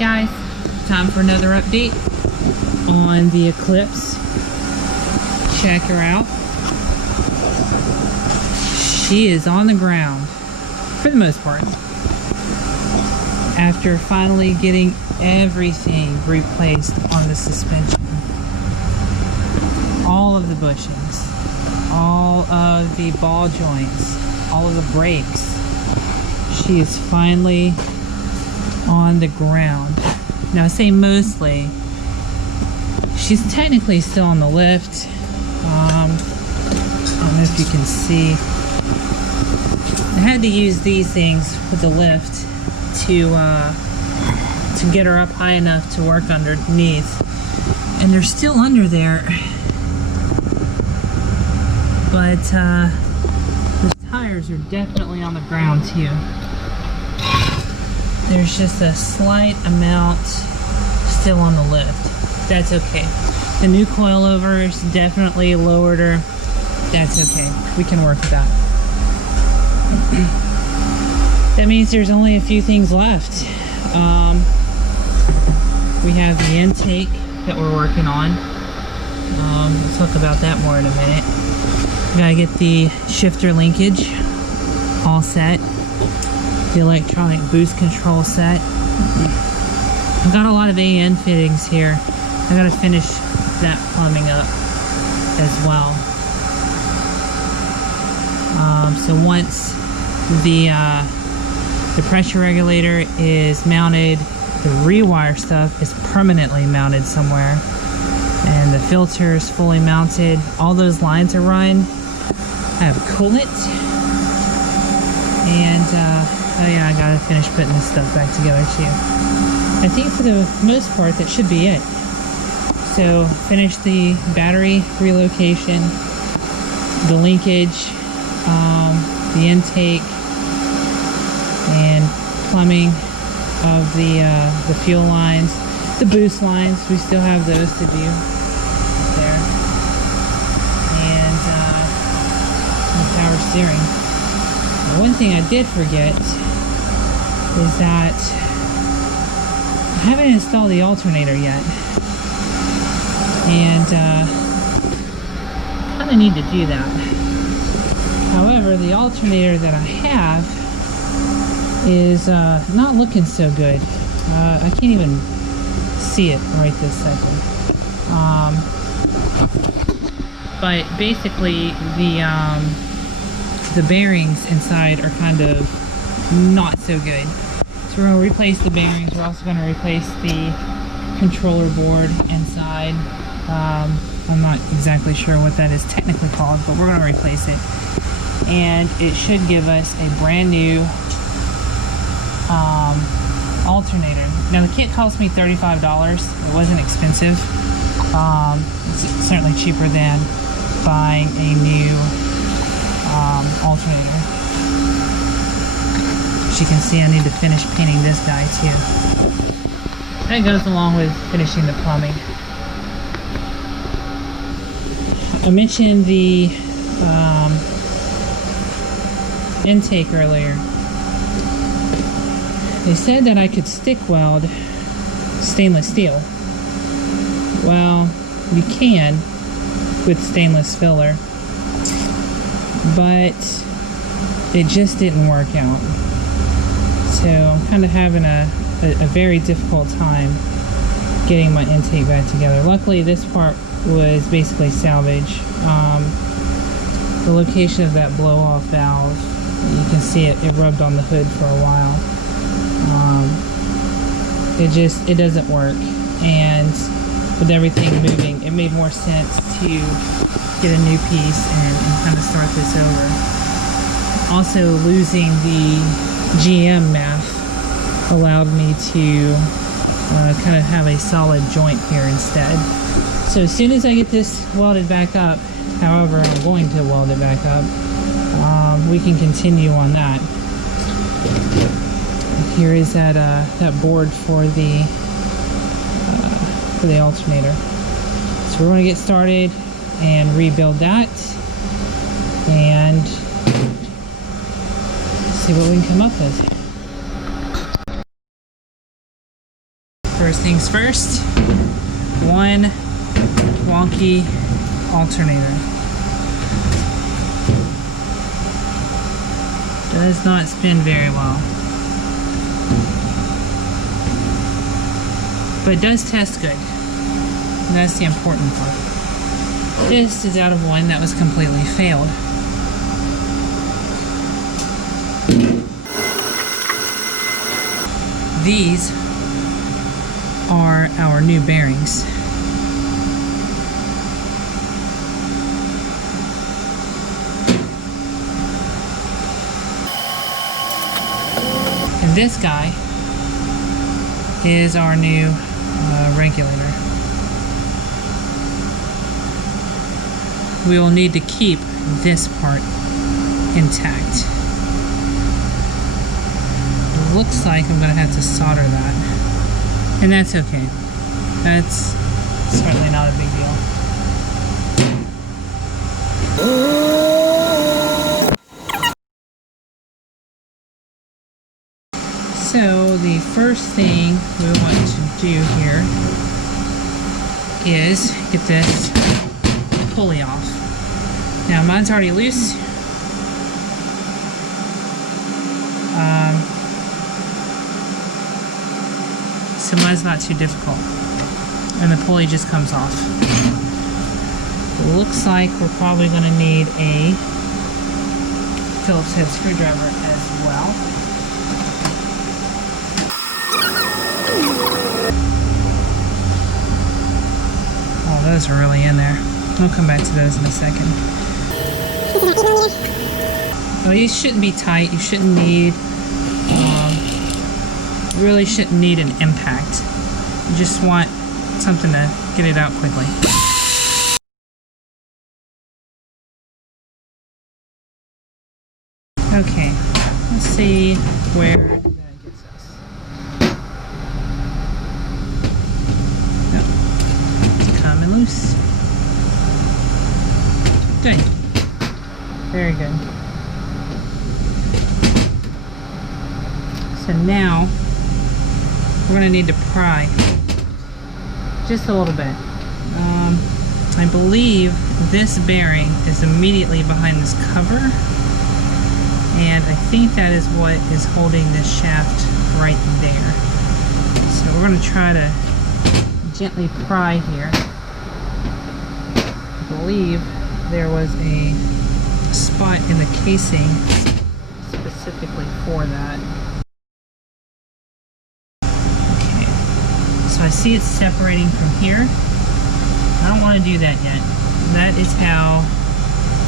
Alright guys, time for another update on the Eclipse. Check her out. She is on the ground for the most part. After finally getting everything replaced on the suspension. All of the bushings, all of the ball joints, all of the brakes. She is finally on the ground. Now I say mostly. She's technically still on the lift. I don't know if you can see. I had to use these things with the lift to get her up high enough to work underneath. And they're still under there. But the tires are definitely on the ground too. There's just a slight amount still on the lift. That's okay. The new coilovers definitely lowered her. That's okay. We can work with that. That means there's only a few things left. We have the intake that we're working on. We'll talk about that more in a minute. Gotta get the shifter linkage all set. The electronic boost control set. I've got a lot of AN fittings here. I gotta finish that plumbing up as well. So once the pressure regulator is mounted, the rewire stuff is permanently mounted somewhere, and the filter is fully mounted. All those lines are run. I have coolant, and oh yeah, I gotta finish putting this stuff back together too. I think for the most part that should be it. So finish the battery relocation, the linkage, the intake, and plumbing of the fuel lines, the boost lines. We still have those to do there, and the power steering. Now, one thing I did forget is that I haven't installed the alternator yet, and kind of need to do that. However, the alternator that I have is not looking so good. I can't even see it right this second. But basically, the bearings inside are kind of not so good. So we're going to replace the bearings. We're also going to replace the controller board inside. I'm not exactly sure what that is technically called, but we're going to replace it. And it should give us a brand new alternator. Now the kit cost me $35. It wasn't expensive. It's certainly cheaper than buying a new alternator. As you can see, I need to finish painting this guy too. That goes along with finishing the plumbing. I mentioned the intake earlier. They said that I could stick weld stainless steel. Well, you can with stainless filler, but it just didn't work out. So I'm kind of having a very difficult time getting my intake back together. Luckily, this part was basically salvage. The location of that blow-off valve, you can see it rubbed on the hood for a while. It doesn't work, and with everything moving, it made more sense to get a new piece and kind of start this over. Also, losing the GM math allowed me to kind of have a solid joint here instead. So as soon as I get this welded back up, however I'm going to weld it back up, we can continue on that. Here is that board for the alternator. So we're going to get started and rebuild that and see what we can come up with. First things first, one wonky alternator. Does not spin very well. But it does test good. And that's the important part. This is out of one that was completely failed. These are our new bearings. And this guy is our new regulator. We will need to keep this part intact. It looks like I'm going to have to solder that. And that's okay. That's certainly not a big deal. So the first thing we want to do here is get this pulley off. Now mine's already loose. So mine's not too difficult. And the pulley just comes off. It looks like we're probably going to need a Phillips head screwdriver as well. Oh, those are really in there. I'll come back to those in a second. Oh, these shouldn't be tight. You shouldn't need, you really shouldn't need an impact. You just want something to get it out quickly. Okay, let's see where that gets us. Nope, it's coming loose. Good. Very good. So now we're going to need to pry just a little bit. I believe this bearing is immediately behind this cover, and I think that is what is holding this shaft right there. So we're going to try to gently pry here. I believe there was a spot in the casing specifically for that. Okay, so I see it's separating from here. I don't want to do that yet. That is how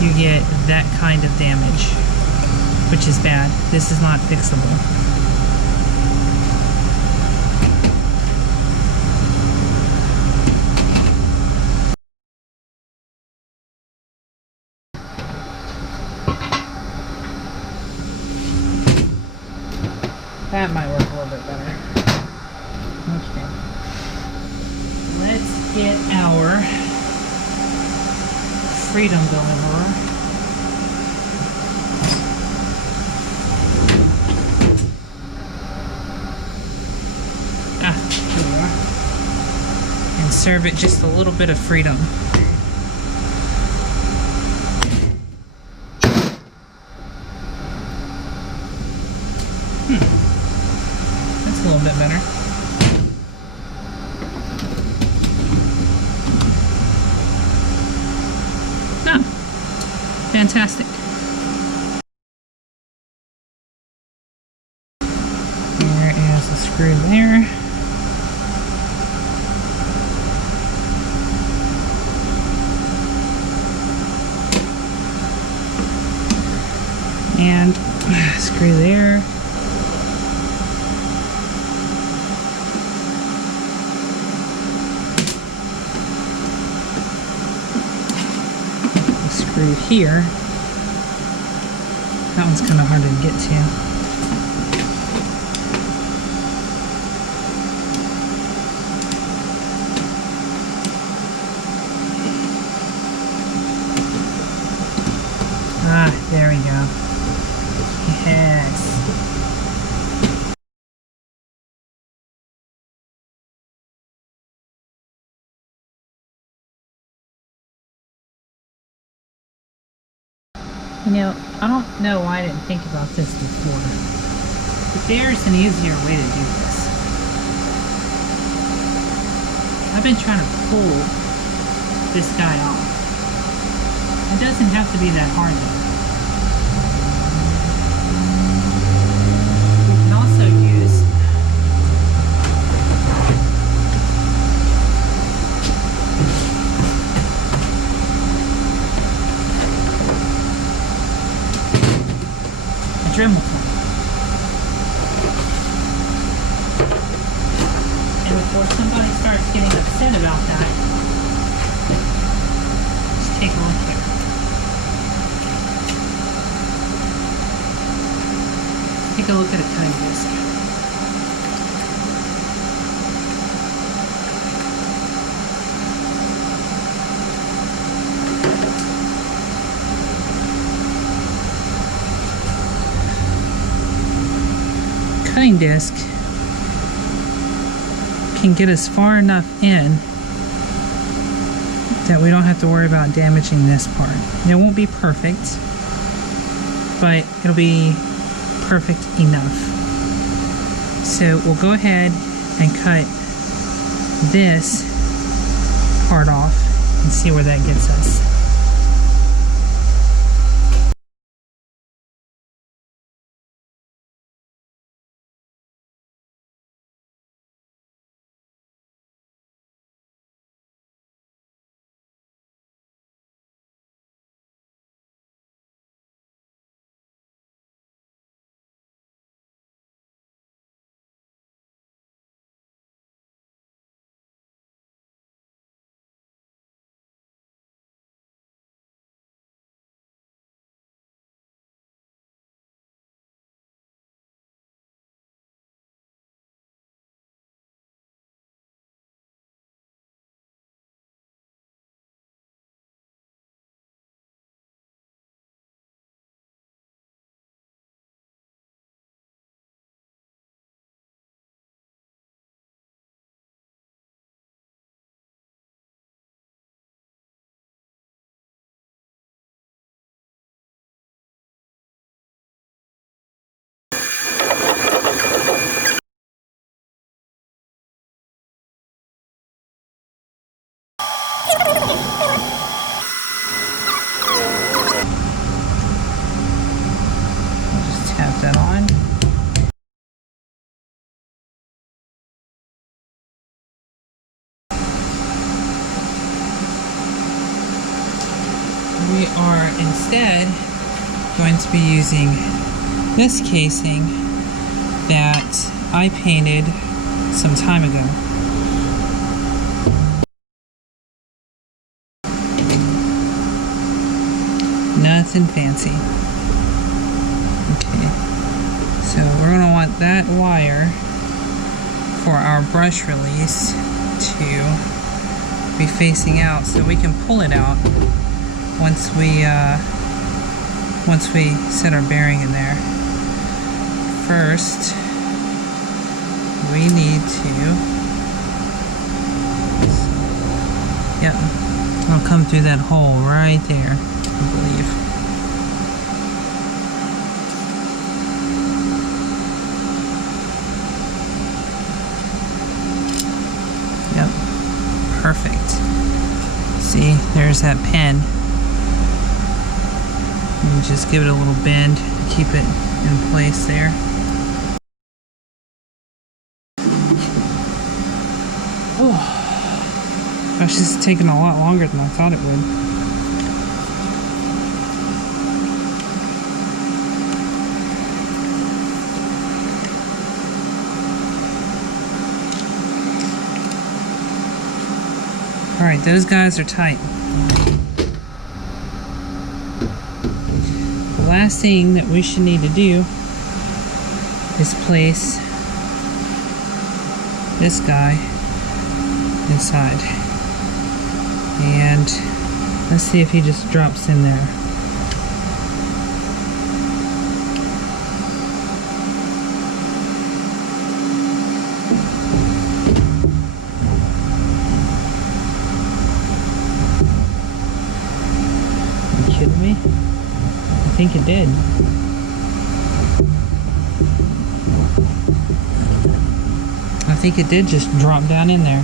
you get that kind of damage, which is bad. This is not fixable. That might work a little bit better. Okay. Let's get our freedom deliverer. Here we are. And serve it just a little bit of freedom. That's a little bit better. Ah, fantastic. There is the screw there. And screw there. Screw here. That one's kind of hard to get to. Ah, there we go. Yes. You know, I don't know why I didn't think about this before, but there's an easier way to do this. I've been trying to pull this guy off. It doesn't have to be that hard though. We can also use a Dremel tool. And before somebody starts getting upset about that, just take a look here. Take a look at a cutting disc. Cutting disc can get us far enough in that we don't have to worry about damaging this part. It won't be perfect, but it'll be perfect enough. So we'll go ahead and cut this part off and see where that gets us. Just tap that on. We are instead going to be using this casing that I painted some time ago. Nothing fancy. Okay, so we're going to want that wire for our brush release to be facing out so we can pull it out once we set our bearing in there. First, we need to, yep, it'll come through that hole right there, I believe. Yep, perfect. See, there's that pin. And just give it a little bend to keep it in place there. Oh, gosh, this is taking a lot longer than I thought it would. Alright, those guys are tight. The last thing that we should need to do is place this guy inside. And let's see if he just drops in there. Are you kidding me? I think it did. I think it did just drop down in there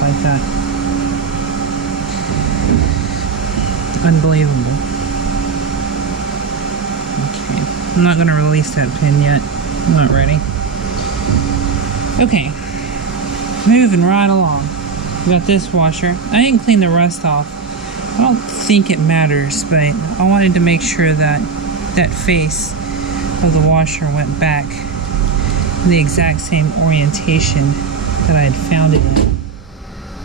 like that. Unbelievable. Okay, I'm not going to release that pin yet. I'm not ready. Okay, moving right along. We got this washer. I didn't clean the rust off. I don't think it matters, but I wanted to make sure that that face of the washer went back in the exact same orientation that I had found it in.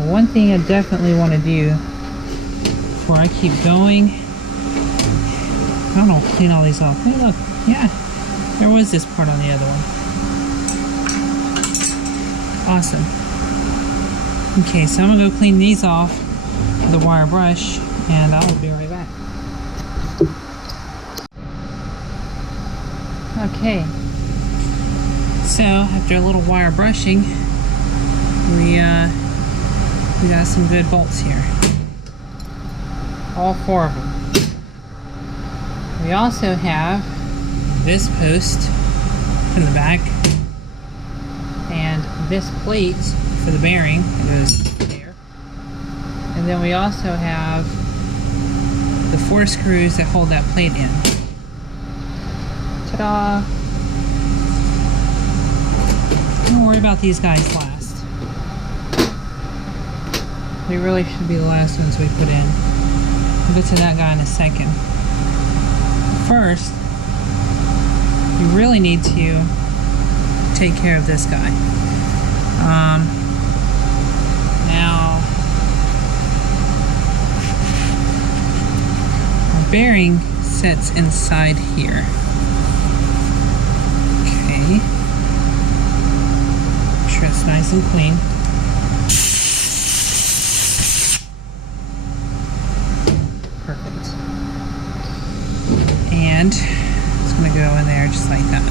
One thing I definitely want to do before I keep going, I don't clean all these off. Hey look, yeah, there was this part on the other one. Awesome. Okay, so I'm gonna go clean these off with a wire brush, and I will be right back. Okay, so after a little wire brushing, we got some good bolts here. All 4 of them. We also have this post in the back, and this plate for the bearing that goes there. And then we also have the 4 screws that hold that plate in. Ta-da! Don't worry about these guys last. They really should be the last ones we put in. We'll get to that guy in a second. First, you really need to take care of this guy. Now, our bearing sits inside here. Okay. Make sure it's nice and clean. Perfect. And it's going to go in there just like that.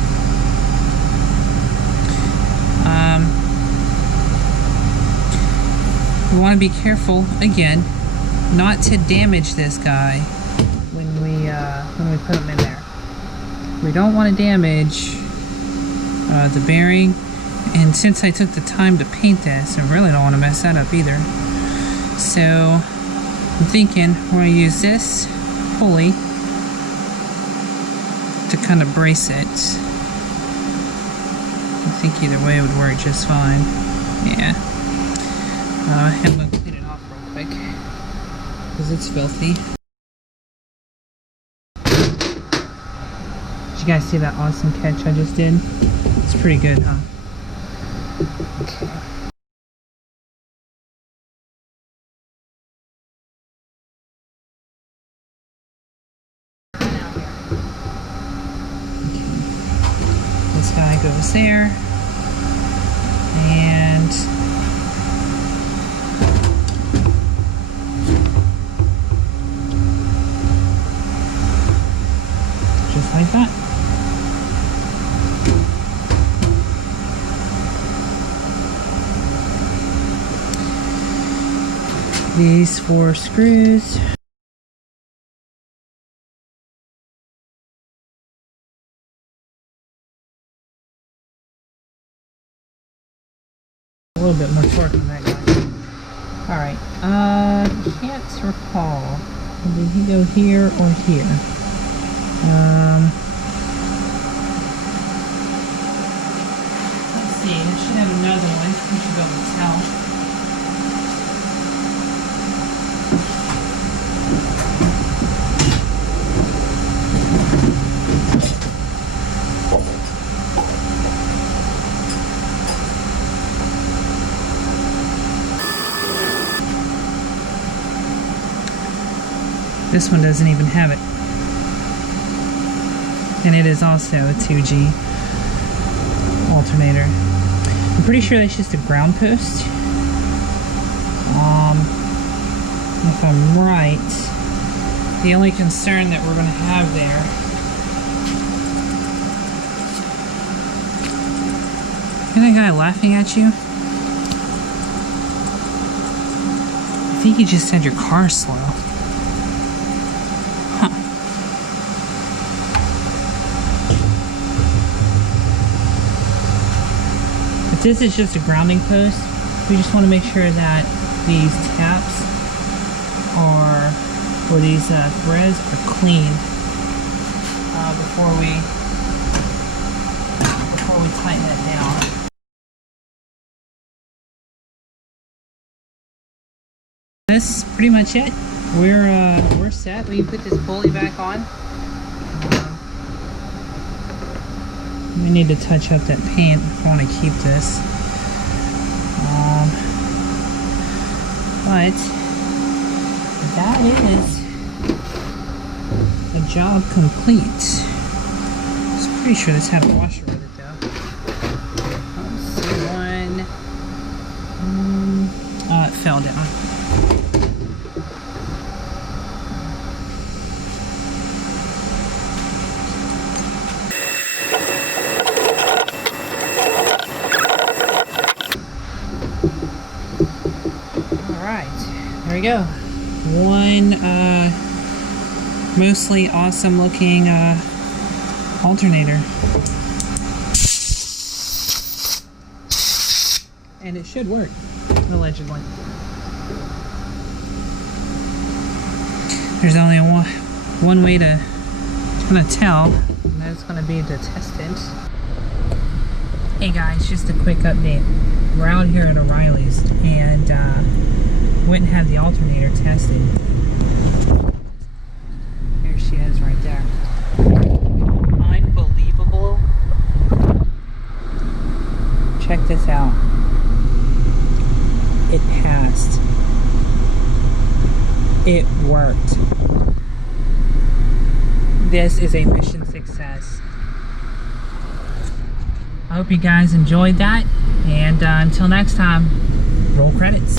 We want to be careful, again, not to damage this guy when we put him in there. We don't want to damage the bearing, and since I took the time to paint this, I really don't want to mess that up either. So I'm thinking we're going to use this pulley to kind of brace it. I think either way it would work just fine. Yeah. I'm going to clean it off real quick because it's filthy. Did you guys see that awesome catch I just did? It's pretty good, huh? Okay. This guy goes there, and just like that. These 4 screws. A little bit more torque on that guy. Alright, can't recall. Did he go here or here? Let's see, it should have another one. We should be able to tell. This one doesn't even have it. And it is also a 2G alternator. I'm pretty sure that's just a ground post. If I'm right, the only concern that we're going to have there is that guy laughing at you. I think he just said your car's slow. This is just a grounding post. We just want to make sure that these taps are, or these threads are clean before we tighten it down. That's pretty much it. We're set. We can put this pulley back on. We need to touch up that paint if I want to keep this. But that is the job complete. I'm pretty sure this had a washer with it though. Let's see, one. Oh, it fell down. There we go. One mostly awesome looking alternator. And it should work, allegedly. There's only one way to kind of tell, and that's going to be to test it. Hey guys, just a quick update. We're out here at O'Reilly's and went and had the alternator tested. There she is right there. Unbelievable. Check this out. It passed. It worked. This is a mission success. I hope you guys enjoyed that, and until next time, roll credits.